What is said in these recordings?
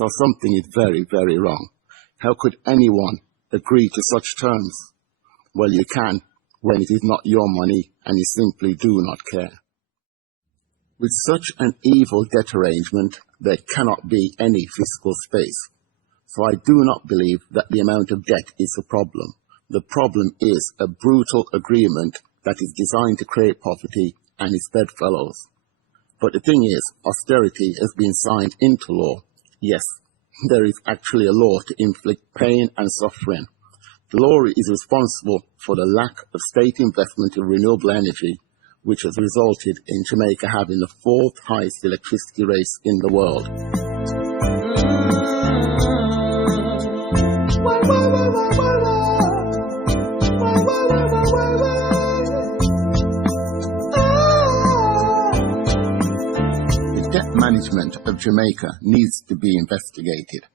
So something is very, very wrong. How could anyone agree to such terms? Well, you can when it is not your money and you simply do not care. With such an evil debt arrangement, there cannot be any fiscal space. So I do not believe that the amount of debt is a problem. The problem is a brutal agreement that is designed to create poverty and its bedfellows. But the thing is, austerity has been signed into law. Yes, there is actually a law to inflict pain and suffering. The law is responsible for the lack of state investment in renewable energy, which has resulted in Jamaica having the 4th highest electricity rates in the world. The debt management of Jamaica needs to be investigated.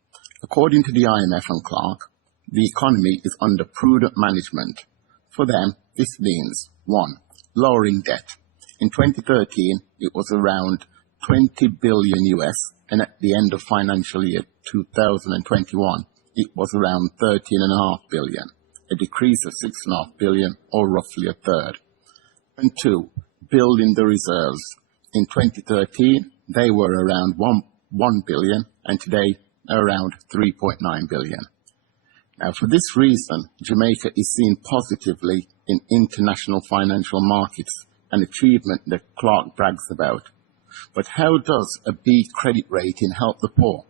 According to the IMF and Clark, the economy is under prudent management. For them, this means 1. Lowering debt. In 2013, it was around 20 billion US, and at the end of financial year 2021, it was around 13.5 billion, a decrease of 6.5 billion, or roughly a third. And 2, building the reserves. In 2013, they were around 1 billion, and today around 3.9 billion. Now, for this reason, Jamaica is seen positively in international financial markets, an achievement that Clark brags about. But how does a B credit rating help the poor?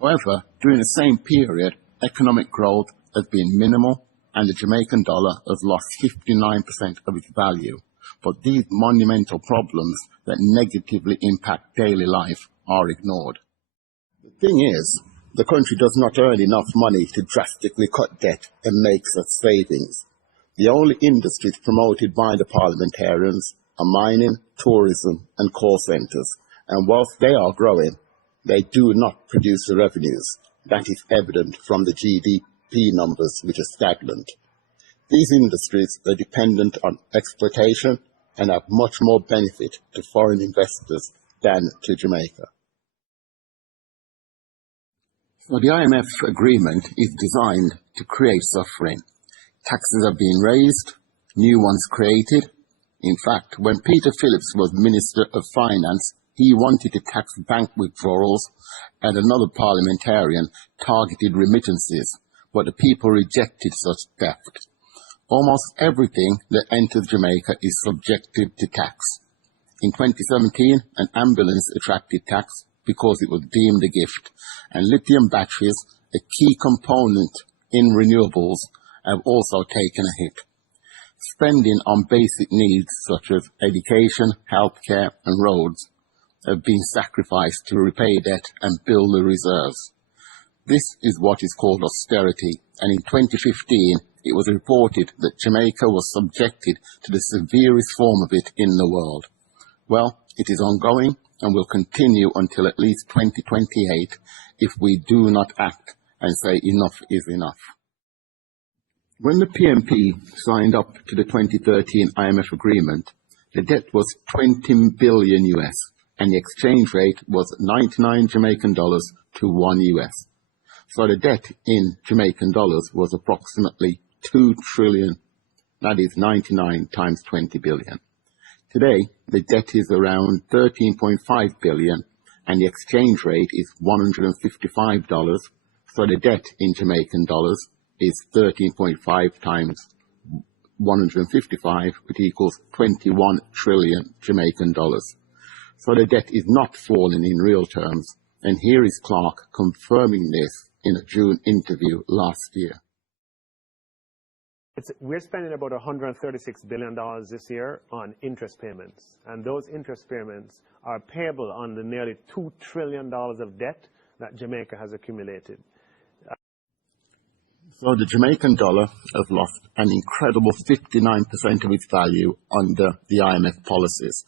However, during the same period, economic growth has been minimal and the Jamaican dollar has lost 59% of its value. But these monumental problems that negatively impact daily life are ignored. The thing is, the country does not earn enough money to drastically cut debt and make such savings. The only industries promoted by the parliamentarians are mining, tourism and call centres, and whilst they are growing, they do not produce the revenues. That is evident from the GDP numbers, which are stagnant. These industries are dependent on exploitation and have much more benefit to foreign investors than to Jamaica. So the IMF agreement is designed to create suffering. Taxes are being raised, new ones created. In fact, when Peter Phillips was Minister of Finance, he wanted to tax bank withdrawals, and another parliamentarian targeted remittances, but the people rejected such theft. Almost everything that enters Jamaica is subjected to tax. In 2017, an ambulance attracted tax because it was deemed a gift, and lithium batteries, a key component in renewables, have also taken a hit. Spending on basic needs such as education, healthcare and roads have been sacrificed to repay debt and build the reserves. This is what is called austerity, and in 2015 it was reported that Jamaica was subjected to the severest form of it in the world. Well, it is ongoing and will continue until at least 2028 if we do not act and say enough is enough. When the PMP signed up to the 2013 IMF agreement, the debt was 20 billion US and the exchange rate was 99 Jamaican dollars to 1 US. So the debt in Jamaican dollars was approximately 2 trillion, that is 99 times 20 billion. Today, the debt is around 13.5 billion and the exchange rate is $155, so the debt in Jamaican dollars is 13.5 times 155, which equals 21 trillion Jamaican dollars. So the debt is not falling in real terms, and here is Clark confirming this in a June interview last year. We're spending about $136 billion this year on interest payments, and those interest payments are payable on the nearly $2 trillion of debt that Jamaica has accumulated. So the Jamaican dollar has lost an incredible 59% of its value under the IMF policies.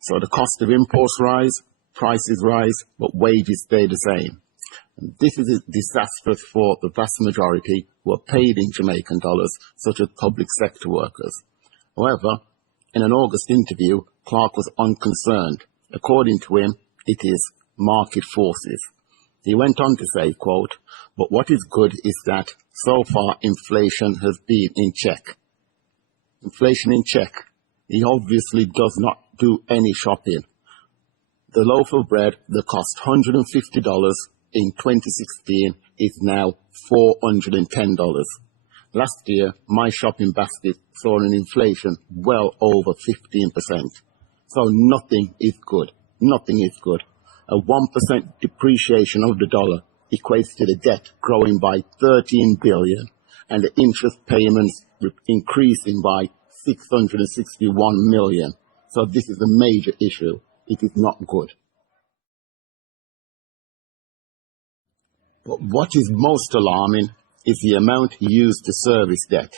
So the cost of imports rise, prices rise, but wages stay the same. And this is disastrous for the vast majority who are paid in Jamaican dollars, such as public sector workers. However, in an August interview, Clark was unconcerned. According to him, it is market forces. He went on to say, quote, "But what is good is that so far inflation has been in check." Inflation in check. He obviously does not do any shopping. The loaf of bread that cost $150 in 2016 is now $410. Last year, my shopping basket saw an inflation well over 15%. So nothing is good. Nothing is good. A 1% depreciation of the dollar equates to the debt growing by 13 billion and the interest payments increasing by 661 million. So this is a major issue. It is not good. But what is most alarming is the amount used to service debt.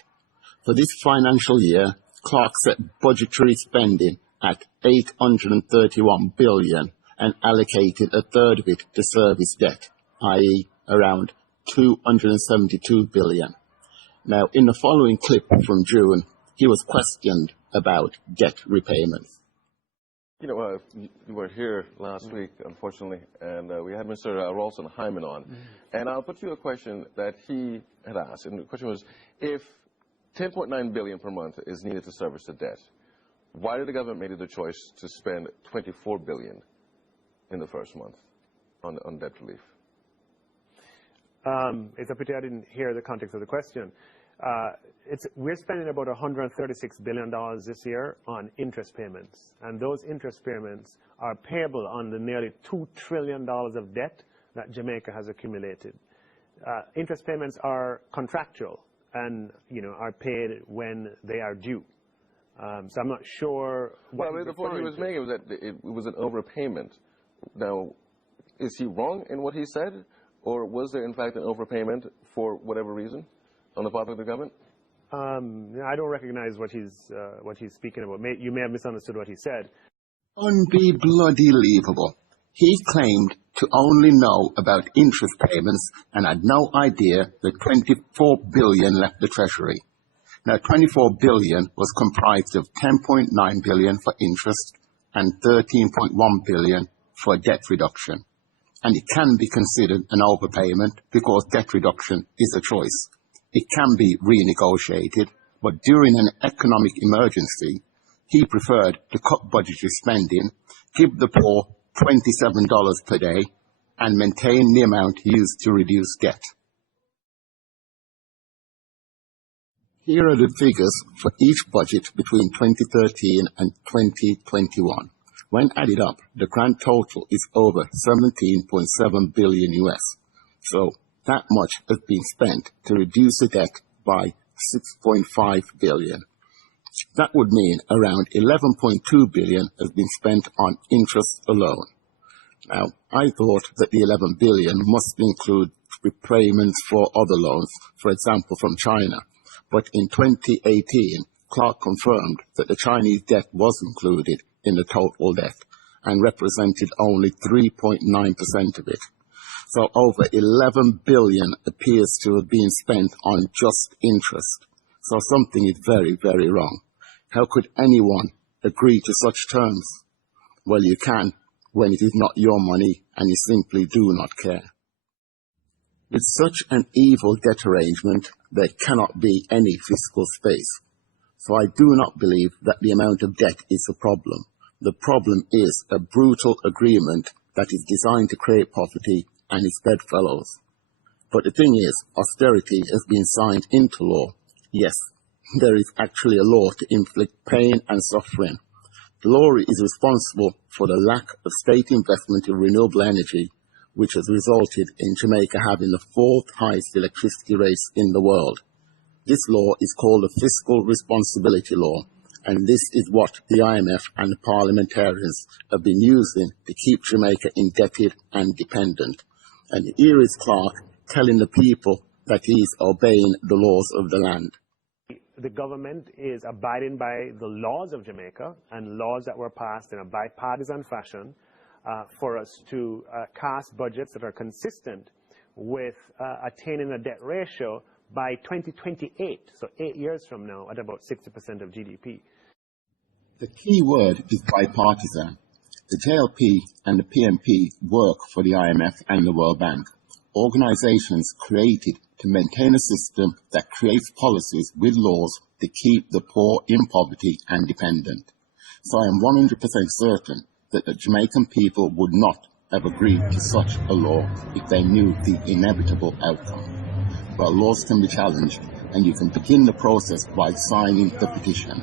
For this financial year, Clark set budgetary spending at 831 billion and allocated a third of it to service debt, i.e. around 272 billion. Now, in the following clip from June, he was questioned about debt repayments. You know, you were here last week, unfortunately, and we had Mr. Ralston Hyman on. And I'll put you a question that he had asked. And the question was, if 10.9 billion per month is needed to service the debt, why did the government make the choice to spend 24 billion in the first month on debt relief? It's a pity I didn't hear the context of the question. We're spending about $136 billion this year on interest payments, and those interest payments are payable on the nearly $2 trillion of debt that Jamaica has accumulated. Interest payments are contractual and, are paid when they are due. So I'm not sure what. Well, the point he was making was that it was an overpayment. Now, is he wrong in what he said, or was there in fact an overpayment for whatever reason on the part of the government? I don't recognize what he's speaking about. You may have misunderstood what he said. Unbelievable. He claimed to only know about interest payments and had no idea that 24 billion left the Treasury. Now, 24 billion was comprised of 10.9 billion for interest and 13.1 billion for debt reduction. And it can be considered an overpayment because debt reduction is a choice. It can be renegotiated, but during an economic emergency, he preferred to cut budgetary spending, give the poor $27 per day, and maintain the amount used to reduce debt. Here are the figures for each budget between 2013 and 2021. When added up, the grand total is over 17.7 billion US. So that much has been spent to reduce the debt by 6.5 billion. That would mean around 11.2 billion has been spent on interest alone. Now, I thought that the 11 billion must include repayments for other loans, for example from China. But in 2018, Clark confirmed that the Chinese debt was included in the total debt and represented only 3.9% of it. So over 11 billion appears to have been spent on just interest. So something is very, very wrong. How could anyone agree to such terms? Well, you can when it is not your money and you simply do not care. With such an evil debt arrangement, there cannot be any fiscal space. So I do not believe that the amount of debt is a problem. The problem is a brutal agreement that is designed to create poverty and its bedfellows. But the thing is, austerity has been signed into law. Yes, there is actually a law to inflict pain and suffering. The law is responsible for the lack of state investment in renewable energy, which has resulted in Jamaica having the fourth highest electricity rates in the world. This law is called the Fiscal Responsibility Law, and this is what the IMF and the parliamentarians have been using to keep Jamaica indebted and dependent. And here is Clark telling the people that he is obeying the laws of the land. The government is abiding by the laws of Jamaica and laws that were passed in a bipartisan fashion for us to cast budgets that are consistent with attaining a debt ratio by 2028, so 8 years from now, at about 60% of GDP. The key word is bipartisan. The JLP and the PMP work for the IMF and the World Bank, organizations created to maintain a system that creates policies with laws to keep the poor in poverty and dependent. So I am 100% certain that the Jamaican people would not have agreed to such a law if they knew the inevitable outcome. Well, laws can be challenged, and you can begin the process by signing the petition.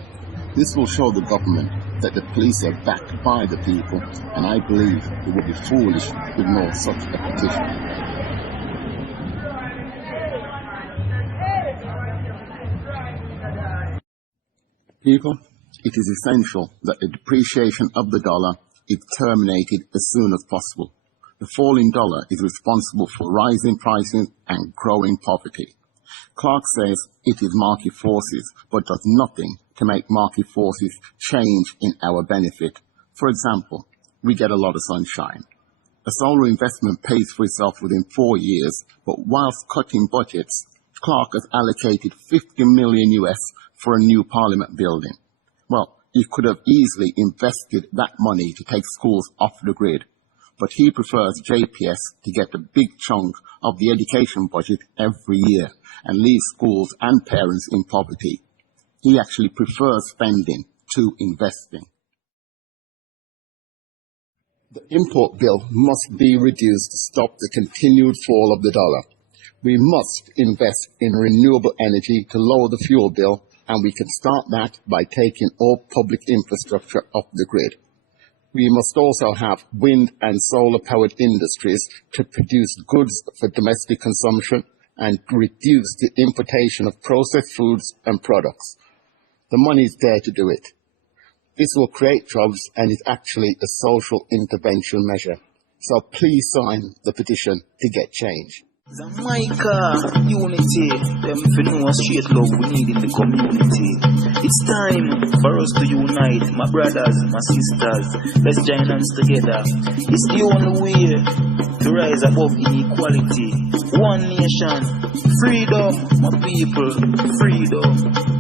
This will show the government that the police are backed by the people, and I believe it would be foolish to ignore such a petition. People, it is essential that the depreciation of the dollar is terminated as soon as possible. The falling dollar is responsible for rising prices and growing poverty. Clark says it is market forces, but does nothing to make market forces change in our benefit. For example, we get a lot of sunshine. A solar investment pays for itself within 4 years, but whilst cutting budgets, Clark has allocated $50 million US for a new parliament building. Well, he could have easily invested that money to take schools off the grid, but he prefers JPS to get a big chunk of the education budget every year and leave schools and parents in poverty. He actually prefers spending to investing. The import bill must be reduced to stop the continued fall of the dollar. We must invest in renewable energy to lower the fuel bill, and we can start that by taking all public infrastructure off the grid. We must also have wind and solar-powered industries to produce goods for domestic consumption and reduce the importation of processed foods and products. The money is there to do it. This will create jobs and is actually a social intervention measure. So please sign the petition to get change. Xaymaca, unity, them for know straight love we need in the community. It's time for us to unite, my brothers, my sisters. Let's join hands together. It's the only way to rise above inequality. One nation, freedom, my people, freedom.